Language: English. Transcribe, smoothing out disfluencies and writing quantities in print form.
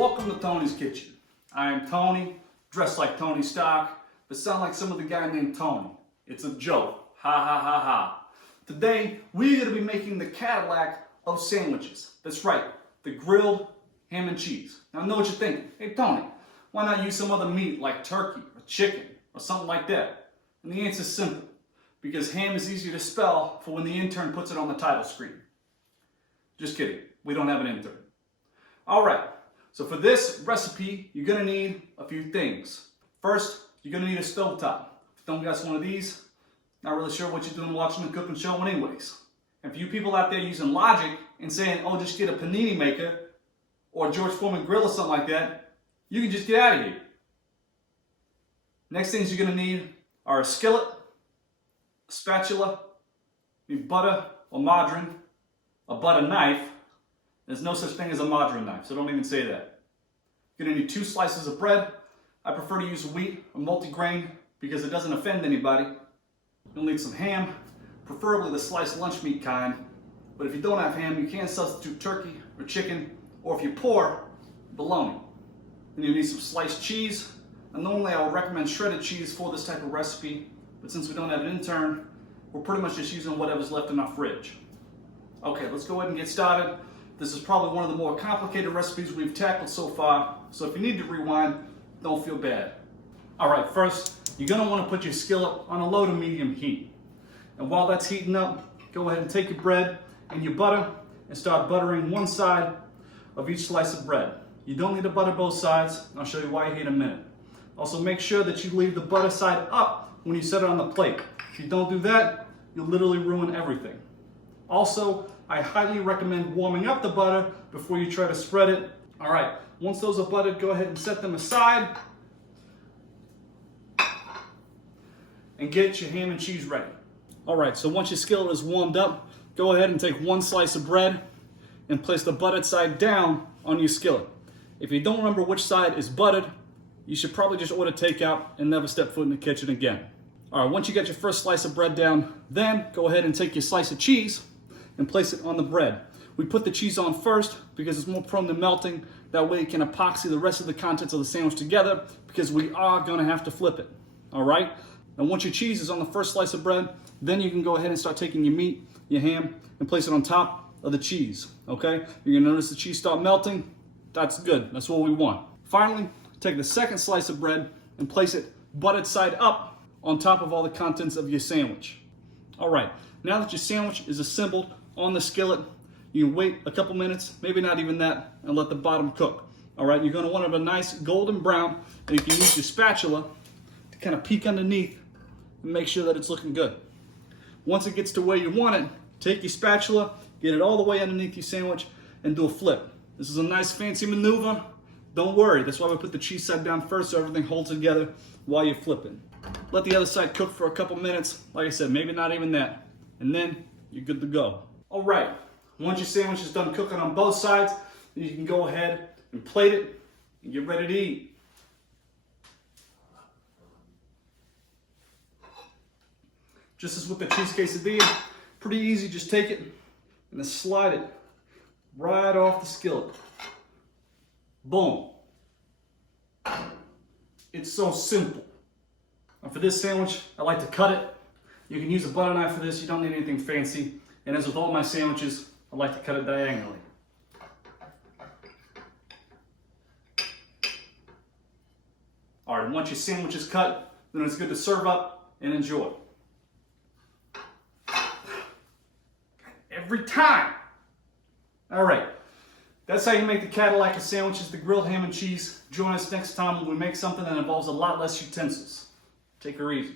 Welcome to Tony's Kitchen. I am Tony, dressed like Tony Stark, but sound like some other guy named Tony. It's a joke. Ha ha ha ha. Today, we're going to be making the Cadillac of sandwiches. That's right, the grilled ham and cheese. Now I know what you're thinking. Hey Tony, why not use some other meat like turkey or chicken or something like that? And the answer is simple. Because ham is easier to spell for when the intern puts it on the title screen. Just kidding. We don't have an intern. Alright, so for this recipe, you're going to need a few things. First, you're going to need a stovetop. If you don't got one of these, not really sure what you're doing watching the cooking show anyways. And for you people out there using logic and saying, oh, just get a panini maker or a George Foreman grill or something like that, you can just get out of here. Next things you're going to need are a skillet, a spatula, butter or margarine, a butter knife. There's no such thing as a margarine knife, so don't even say that. You're going to need 2 slices of bread. I prefer to use wheat or multigrain because it doesn't offend anybody. You'll need some ham, preferably the sliced lunch meat kind. But if you don't have ham, you can substitute turkey or chicken, or if you're poor, bologna. Then you need some sliced cheese. And normally I would recommend shredded cheese for this type of recipe, but since we don't have an intern, we're pretty much just using whatever's left in our fridge. Okay, let's go ahead and get started. This is probably one of the more complicated recipes we've tackled so far, so if you need to rewind, don't feel bad. Alright, first, you're going to want to put your skillet on a low to medium heat. And while that's heating up, go ahead and take your bread and your butter and start buttering one side of each slice of bread. You don't need to butter both sides, and I'll show you why here in a minute. Also, make sure that you leave the butter side up when you set it on the plate. If you don't do that, you'll literally ruin everything. Also, I highly recommend warming up the butter before you try to spread it. All right, once those are buttered, go ahead and set them aside and get your ham and cheese ready. All right, so once your skillet is warmed up, go ahead and take 1 slice of bread and place the buttered side down on your skillet. If you don't remember which side is buttered, you should probably just order takeout and never step foot in the kitchen again. All right, once you get your first slice of bread down, then go ahead and take your slice of cheese and place it on the bread. We put the cheese on first because it's more prone to melting. That way it can epoxy the rest of the contents of the sandwich together because we are gonna have to flip it, all right? And once your cheese is on the first slice of bread, then you can go ahead and start taking your meat, your ham, and place it on top of the cheese, okay? You're gonna notice the cheese start melting. That's good, that's what we want. Finally, take the second slice of bread and place it buttered side up on top of all the contents of your sandwich. All right, now that your sandwich is assembled on the skillet, you can wait a couple minutes, maybe not even that, and let the bottom cook. All right, you're gonna want it a nice golden brown, and you can use your spatula to kind of peek underneath and make sure that it's looking good. Once it gets to where you want it, take your spatula, get it all the way underneath your sandwich, and do a flip. This is a nice fancy maneuver. Don't worry, that's why we put the cheese side down first so everything holds together while you're flipping. Let the other side cook for a couple minutes. Like I said, maybe not even that. And then you're good to go. All right, once your sandwich is done cooking on both sides, then you can go ahead and plate it and get ready to eat. Just as with the cheese quesadilla, pretty easy. Just take it and then slide it right off the skillet. Boom. It's so simple. And for this sandwich, I like to cut it. You can use a butter knife for this. You don't need anything fancy. And as with all my sandwiches, I like to cut it diagonally. All right, once your sandwich is cut, then it's good to serve up and enjoy. Every time. All right. That's how you make the Cadillac of sandwiches, the grilled ham and cheese. Join us next time when we make something that involves a lot less utensils. Take her easy.